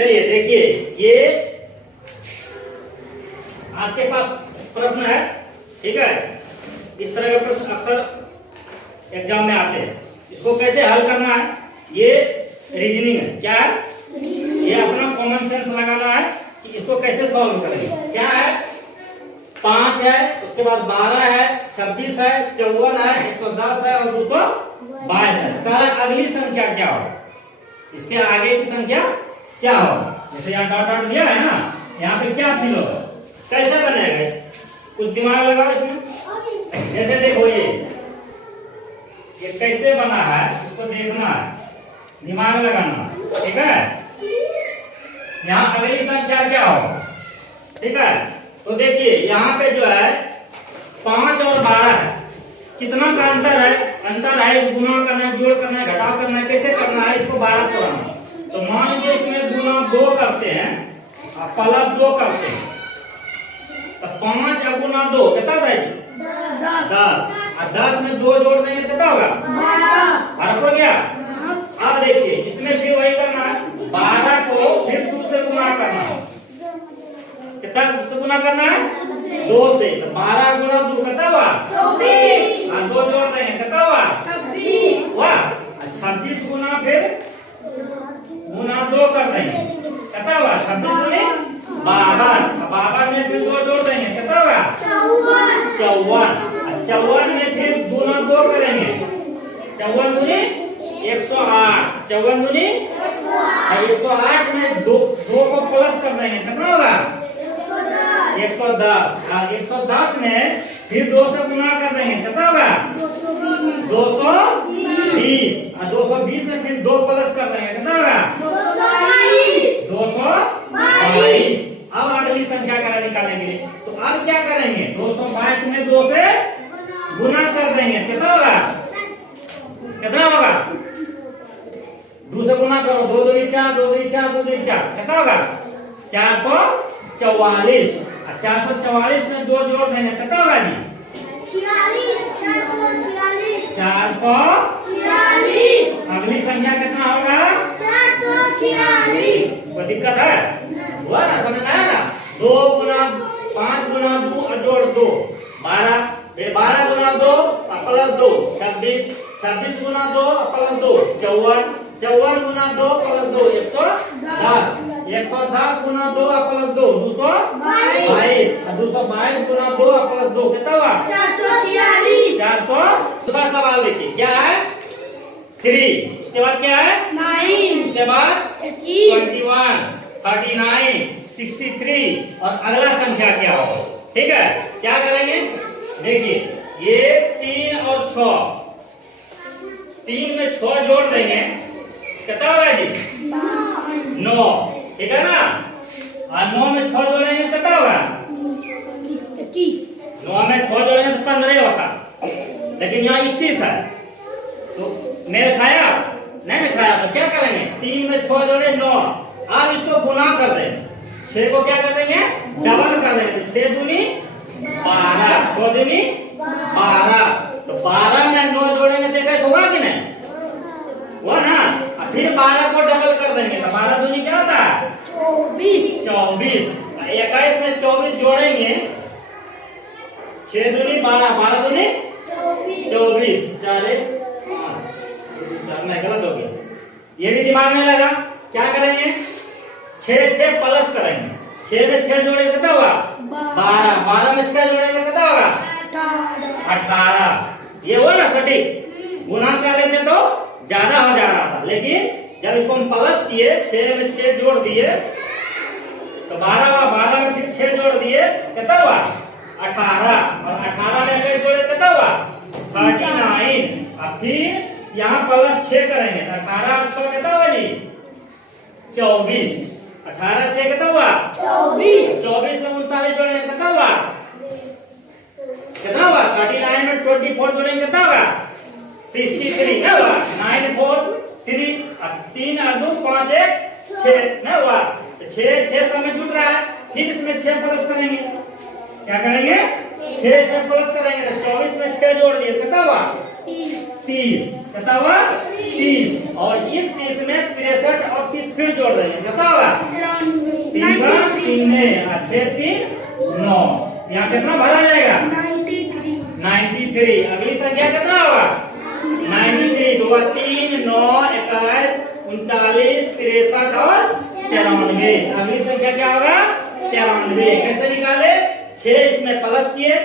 चलिए देखिए, ये आपके पास प्रश्न है, ठीक है। इस तरह के प्रश्न अक्सर एग्जाम में आते हैं। इसको कैसे हल करना है, ये रीजनिंग है। क्या है ये? अपना कॉमन सेंस लगाना है कि इसको कैसे सॉल्व करेंगे। क्या है? 5 है, उसके बाद 12 है, 26 है, 54 है, 110 है और 222 है। कल अगली संख्या क्या होगा, इसके आगे की संख्या क्या होगा। जैसे यहाँ डॉट डॉट दिया है ना, यहाँ पे क्या फिल होगा, कैसे बनेगा, कुछ दिमाग लगाओ इसमें। जैसे देखो ये कैसे बना है, इसको देखना है, दिमाग लगाना, ठीक है। यहाँ अगली संख्या क्या होगा, ठीक है। तो देखिए यहाँ पे जो है 5 और 12 है, कितना का अंतर है, गुणा करना है, जोड़ करना है, घटाव करना है, कैसे करना है, इसको 12 तोड़ना। तो मान लीजिए इसमें गुणा 2 करते हैं और प्लस 2 करते हैं, तो 5 गुना 2 कितना होगा जी? 10। और 10 में 2 जोड़ देंगे कितना होगा? 12 हो गया। अब देखिए इसमें फिर वही करना है, 12 को फिर 2 से गुना करना है। कितना से गुना करना है? 2 से। तो 12 गुना 2 कितना हुआ? 24। और 2 जोड़ देंगे कितना हुआ? 26 हुआ। 26 गुना फिर गुना 2 कर देंगे कितना हुआ? 26 गुने 52। 52 में फिर 2 जोड़ देंगे कितना होगा? 54। 54 में फिर गुना 2 करेंगे, 54 दूनी 108, 54 दूनी 108 में 2 को प्लस कर देंगे कितना होगा? 110। और 110 में फिर 2 से गुना कर देंगे कितना होगा? 220। और 220 में फिर 2 प्लस कर देंगे कितना होगा? 222। अब अगली संख्या का निकालेंगे, तो अब क्या करेंगे? 222 में 2 से गुना कर देंगे कितना होगा? कितना होगा? 2 से गुना करो, 2 2 4, 2 2 4, 2 2 4 कितना होगा? 444। 444 में 2 जोड़ देंगे कितना होगा जी? 446। अगली संख्या कितना होगा? 446। कोई दिक्कत है? हुआ ना, समझ में आया ना? 2 गुना 5 गुना 2 और जोड़ 2 12, फिर 12 गुना 2 और प्लस 2 26, 26 गुना 2 और प्लस 2 54, 54 गुना 2 प्लस 2 110, 110 गुना 2 और प्लस 2 222, 222 गुना 2 और प्लस 2 कितना हुआ? 446। 400। सुबह सवाल देखिए क्या है? 3, उसके बाद क्या है? 9, उसके बाद 21, 39, 63 और अगला संख्या क्या होगा, ठीक है। क्या करेंगे? देखिए ये 3 और 6, 3 में 6 जोड़ देंगे कितना होगा जी? 9, ठीक है ना। और 9 में 6 जोड़ेंगे कितना होगा? 21। 9 में 6 जोड़ेंगे तो 15 होगा, लेकिन यहाँ 21 है, तो मेरे खाया नहीं खाया, तो क्या करेंगे? 3 में 6 जोड़े 9, अब इसको गुना कर देंगे, 6 को क्या कर देंगे? डबल कर देंगे, 6 दूनी 12, 6 दूनी 12। तो 12 में 9 जोड़ेंगे तो कैसे होगा कि नहीं? हुआ ना। और फिर 12 को डबल कर देंगे, तो 12 दूनी क्या होता है? 24। 21 में 24 जोड़ेंगे, 6 दूनी 12, 12 दूनी 24, 4 5 गलत हो गया, ये भी दिमाग में लगा। क्या करेंगे? 6 प्लस करेंगे, 6 में 6 जोड़ेंगे कितना होगा? 12, 12 में 6 जोड़ेंगे कितना होगा? 18। ये हुआ ना सटीक। गुना कर लेते तो ज्यादा हो जा रहा था, लेकिन जब इसको हम प्लस किए, 6 में 6 जोड़ दिए तो 12 में फिर 6 जोड़ दिए कितना हुआ? 18। और 18 में अगर जोड़े कितना हुआ? 39। और फिर यहाँ प्लस 6 करेंगे, 18 और 6 कितना हुआ जी? 24। 18 6 कितना हुआ? 24। 24 में 39 जोड़ेंगे कितना हुआ? कितना हुआ? 39 में 24 जोड़ेंगे कितना होगा? 63 ना हुआ? 9 4 3 और 3 और 2 5 1 6 ना हुआ? 6 समय जुट रहा है, फिर इसमें 6 प्लस करेंगे। क्या करेंगे? 6 से प्लस करेंगे तो 24 में 6 जोड़ दिए कितना हुआ? 30। कितना हुआ? 30। और इस 30 में 63 और 30 फिर जोड़ देंगे कितना होगा? 3 का 3 में 6 3 9। यहाँ कितना भरा जाएगा 93। अगली संख्या कितना होगा 93। तो 3 9 21 39 63 और 93। अगली संख्या क्या होगा 93। कैसे निकाले 6 इसमें प्लस किए,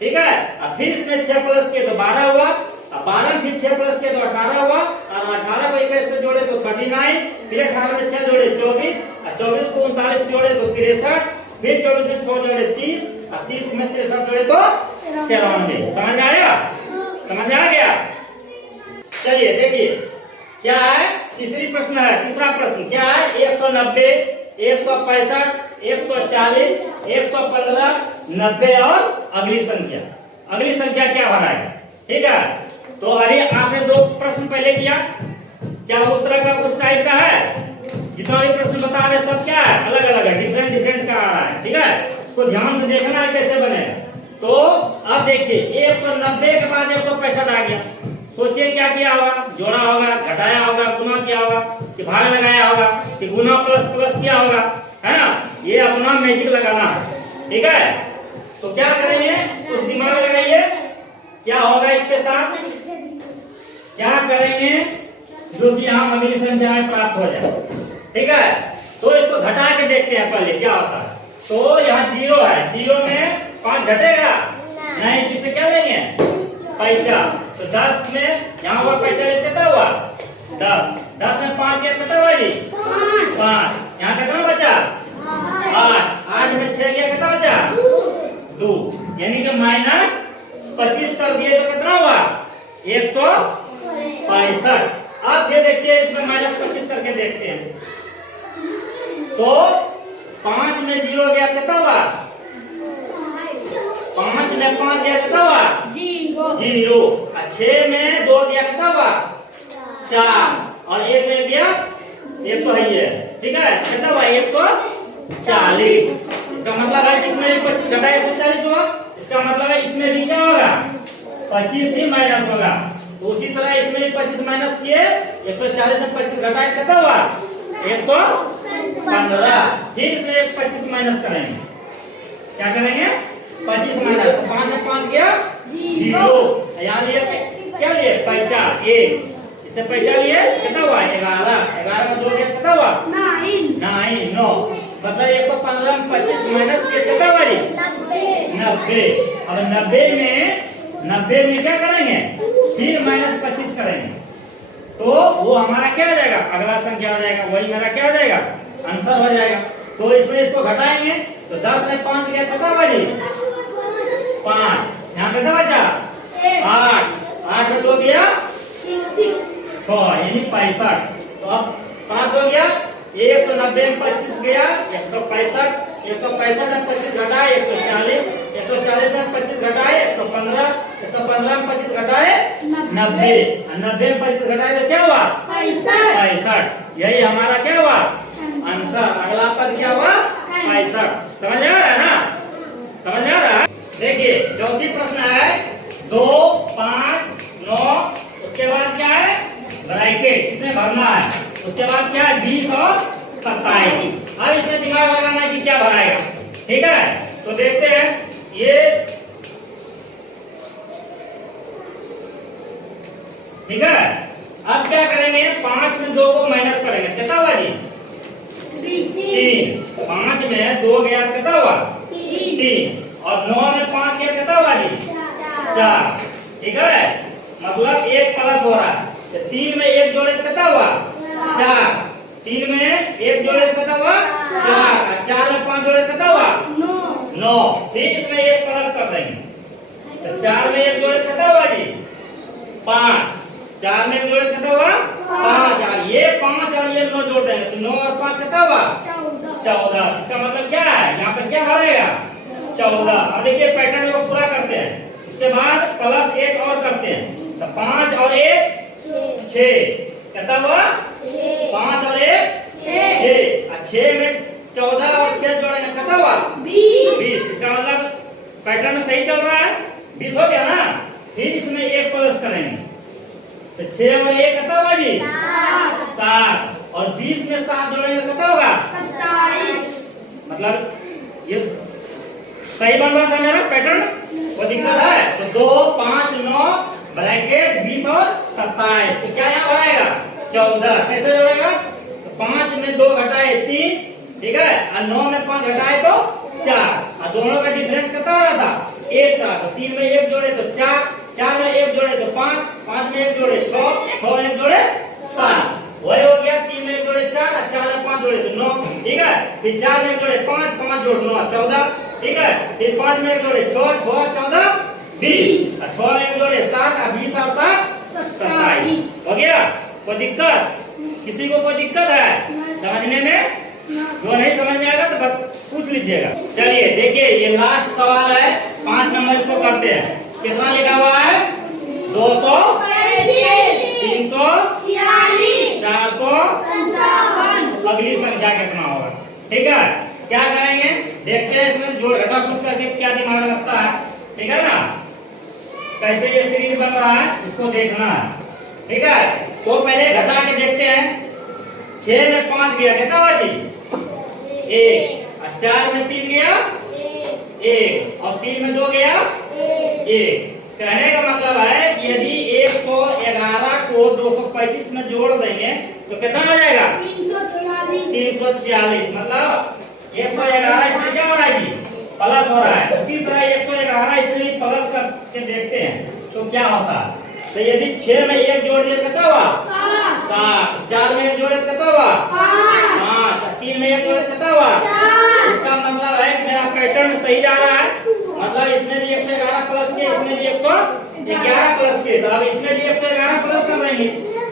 ठीक है, अब फिर इसमें 6 प्लस किए तो 12 हुआ, अब 12 फिर 6 प्लस किए तो 18 हुआ, और 18 को 21 से जोड़े तो 39, फिर 18 में 6 जोड़े 24, और 24 को 39 जोड़े तो 63, फिर 24 में 6 जोड़े 30, और 30 में 63 जोड़े तो 93। समझ में आया, समझ में आ गया। चलिए देखिए क्या है, तीसरी प्रश्न है, तीसरा प्रश्न क्या है 190 165 140 115 90 और अगली संख्या क्या बनाएगा, ठीक है। तो अरे आपने 2 प्रश्न पहले किया, क्या उस तरह का उस टाइप का है, जितना भी प्रश्न बता रहे सब क्या है अलग अलग है, डिफरेंट का आ रहा है, ठीक है। इसको ध्यान से देखना है कैसे बनेगा। तो अब देखिए 190 के बाद 165 आ गया, सोचिए क्या किया होगा, जोड़ा होगा, घटाया होगा, गुना किया होगा, कि भाग लगाया होगा, कि गुना प्लस प्लस किया होगा, है ना। ये अपना मैजिक लगाना है, ठीक है। तो क्या करेंगे, कुछ दिमाग लगाइए, क्या होगा इसके साथ, क्या करेंगे जो कि हम अगली संख्या में प्राप्त हो जाए, ठीक है। तो इसको घटा के देखते हैं पहले क्या होता है। तो यहाँ 0 है, 0 में 5 घटेगा नहीं, किसे क्या लेंगे पैसा। तो 10 में यहाँ हुआ पैसा कितना हुआ 10, 10 में 5 कितना हुआ जी 5, यहाँ कितना बचा 8, 8 में 6 गया कितना बचा 2, यानी कि माइनस 25 कर दिए तो कितना हुआ 165। अब ये देखिए इसमें माइनस 25 करके देखते हैं। तो 5 में 0 गया कितना हुआ 5 में 5 गया कितना हुआ 0, 6 में 2 गया कितना हुआ 4, और 1 में गया 1 तो है, ठीक है, कितना हुआ 140। इसका मतलब है कि इसमें 25 घटा 140 हुआ, इसका मतलब है इसमें भी क्या होगा 25 ही माइनस होगा। तो उसी तरह इसमें 25 माइनस किए, 140 में 25 घटाए कितना हुआ 115। फिर इसमें 25 माइनस करेंगे, क्या करेंगे 25 माइनस, 5 में 5 गया 0, यहाँ लिए क्या लिए पैसा 1, इससे पैसा लिए कितना हुआ 11, 11 में 2 गया कितना हुआ 9, मतलब 115 में 25 माइनस किया कितना हुआ 90। अब 90 में क्या करेंगे फिर माइनस 25 करेंगे, तो वो हमारा क्या हो जाएगा अगला संख्या हो जाएगा, वही मेरा क्या हो जाएगा आंसर हो जाएगा। तो इसमें इसको घटाएंगे तो 10 में 5 गया कितना हुआ 5, यहाँ कितना बचा 8, 8 में 2 गया 6, यानी 65। तो अब 5 हो गया 190 में 25 गया 165, 165 में 25 घटाए 140, 140 में 25 घटाए 115, 115 में 25 घटाए 90, 90 में 25 घटाए तो क्या हुआ 65। यही हमारा क्या हुआ आंसर, अगला पद क्या हुआ 65। समझ आ रहा है ना, समझ आ रहा है। देखिए चौथी प्रश्न है 2 5 9, उसके बाद क्या है ब्रैकेट इसमें भरना है, उसके बाद क्या है 20 और 27। अब इसमें दिमाग लगाना है कि क्या भराएगा, ठीक है। तो देखते हैं ये, ठीक है। अब क्या करेंगे 5 में 2 को माइनस करेंगे, कितना हुआ जी 3, 5 में 2 गया कितना हुआ 3, और 9 में 5 गया कितना हुआ जी 4, ठीक है। मतलब 1 प्लस हो रहा है, 3 में 1 जोड़े कितना हुआ 4, 3 में 1 जोड़े कितना हुआ 4, 4 में 5 जोड़े कितना हुआ 9, फिर इसमें 1 प्लस कर देंगे, तो 4 में 1 जोड़े कितना हुआ जी 5, 4 में 1 जोड़े कितना हुआ 5, और ये 5 और ये 9 जोड़ देंगे तो 9 और 5 कितना हुआ 14। इसका मतलब क्या है यहाँ पर क्या भरेगा 14। अब देखिए पैटर्न को पूरा करते हैं, उसके बाद प्लस 1 और करते हैं, तो 5 और 1 6, कितना हुआ 5 और 1 6, 6 में 14 और 6 जोड़ेंगे कितना हुआ 20। इसका मतलब पैटर्न सही चल रहा है, 20 हो गया ना। फिर इसमें 1 प्लस करेंगे तो 6 और 1 कितना हुआ जी 7, और 20 में 7 जोड़ेंगे कितना होगा 27। सही बन रहा था मेरा पैटर्न, कोई दिक्कत है? तो 2, 5, 9 ब्रैकेट 20 और 27, तो क्या यहाँ आएगा 14। कैसे जोड़ेगा? तो 5 में 2 घटाए 3, ठीक है, और 9 में 5 घटाए तो 4, और दोनों का डिफरेंस कितना हो रहा था 1 था। तो 3 में 1 जोड़े तो 4, 4 में 1 जोड़े तो 5, 5 में 1 जोड़े 6, 6 में 1 जोड़े 7, वही हो गया। 3 में 1 जोड़े 4, 4 में 5 जोड़े तो 9, ठीक है। फिर 4 में 1 जोड़े 5, 5 जोड़ 9 14, ठीक है। फिर 5 में 1 जोड़े 6, 6 14 20, और 6 में 1 जोड़े 7, और 20 और 7 27, हो गया। कोई दिक्कत? किसी को कोई दिक्कत है समझने में? जो नहीं समझ में आएगा तो पूछ लीजिएगा। चलिए देखिए, ये लास्ट सवाल है, 5 नंबर इसको करते हैं। कितना लिखा हुआ है? 200, 300, 400, अगली संख्या कितना होगा? ठीक है, क्या करेंगे देखते हैं। इसमें जोड़ घटा पूछ करके क्या दिमाग में लगता है, ठीक है ना? कैसे ये सीरीज बन रहा है इसको देखना है, ठीक है। तो पहले घटा के देखते हैं। 6 में 5 गया कितना हुआ जी? 1, और 4 में 3 गया 1, और 3 में 2 गया 1। कहने का मतलब है कि यदि 111 को 235 में जोड़ देंगे तो कितना हो जाएगा? 346। मतलब 111 इसमें क्या हो रहा है जी? प्लस हो रहा है। उसी तरह 111 इसमें प्लस करके देखते हैं तो क्या होता है। तो यदि 6 में 1 जोड़ दिया कितना हुआ? 7, 4 में 1 जोड़े कितना हुआ? 5, 3 में 1 जोड़े कितना हुआ? इसका मतलब है कि मेरा पैटर्न सही जा रहा है। मतलब इसमें भी 111 प्लस के, इसमें भी 111 प्लस के, तो अब इसमें भी 111 प्लस कर देंगे।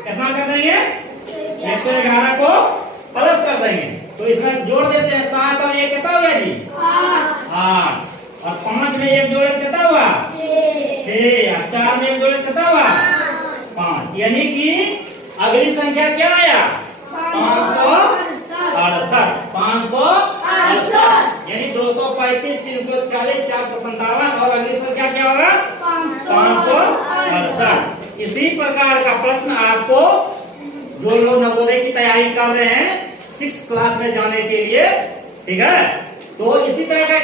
कितना कर देंगे? 111 को प्लस कर देंगे। तो इसमें जोड़ देते हैं 7 और 1 कितना हो गया जी? 8, और 5 में 1 जोड़े कितना हुआ? 6, और 4 में 1 जोड़े कितना हुआ? 5। यानी कि अगली संख्या क्या आया? 568, 568, यानी 235, 340, 457, और अगली संख्या क्या होगा? 568। इसी प्रकार का प्रश्न आपको जो लोग नवोदय की तैयारी कर रहे हैं 6th क्लास में जाने के लिए, ठीक है, तो इसी तरह का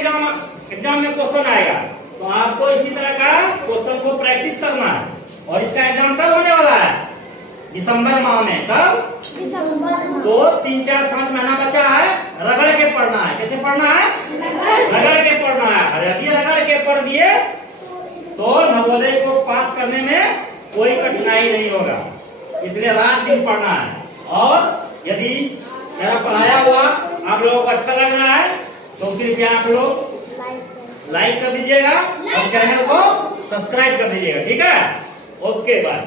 एग्जाम में क्वेश्चन आएगा। तो आपको इसी तरह का क्वेश्चन को प्रैक्टिस करना है। और इसका एग्जाम कब होने वाला है? दिसंबर माह में। कब? तो 3, 4, 5 महीना बचा है। रगड़ के पढ़ना है। कैसे पढ़ना है? रगड़ के पढ़ना है। यदि रगड़ के पढ़ दिए तो नवोदय को पास करने में कोई कठिनाई नहीं होगा। इसलिए रात दिन पढ़ना है। और यदि मेरा पढ़ाया हुआ आप लोगों को अच्छा लग रहा है तो कृपया आप लोग लाइक कर दीजिएगा और चैनल को सब्सक्राइब कर दीजिएगा, ठीक है। Okay bye.